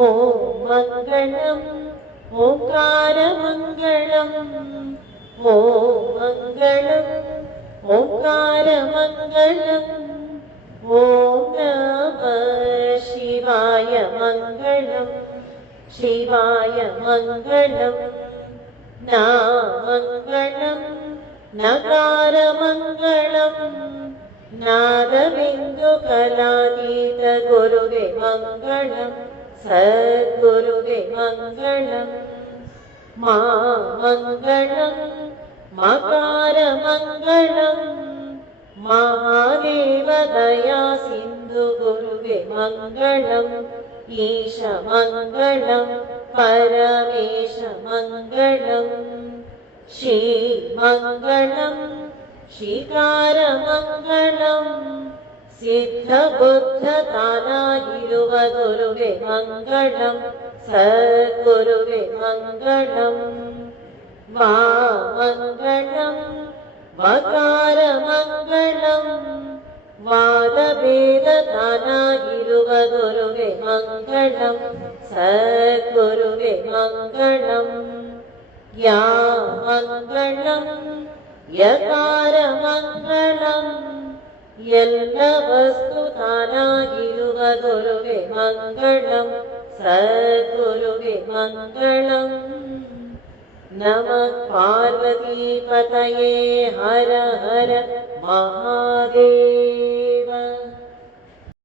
ॐ मङ्गलम् ओङ्कारमङ्गलम् ॐ मङ्गलम् ओङ्कारमङ्गलम् ॐ नमः शिवाय मङ्गलम् शिवाय मङ्गलम् नामङ्गलम् नकारमङ्गलम् नादबिन्दुकलातीतगुरुवे मङ्गलम् सद्गुरुवे मङ्गलम् मा मङ्गलम् मकारमङ्गलम् महादेवदया सिन्धुगुरुवे मङ्गलम् ईशमङ्गलम् परमेशमङ्गलम् श्रीमङ्गलम् श्रीकारमङ्गलम् सिद्धबुद्धतानागिरुवगुरुवे मङ्गलम् सद्गुरुवे मङ्गलम् वामङ्गलम् वकारमङ्गलम् वादभेदतानागिरुवगुरुवे मङ्गलम् सद्गुरुवे मङ्गलम् या मङ्गलम् यकारमङ्गलम् ಎಲ್ಲವಸ್ತುತಾನಾಗಿರುವಗುರುವೆ ಮಂಗಳಂ ಸದ್ಗುರುವೆ ಮಂಗಳಂ ನಮಃ ಪಾರ್ವತೀಪತಯೇ ಹರ ಹರ ಮಹಾದೇವ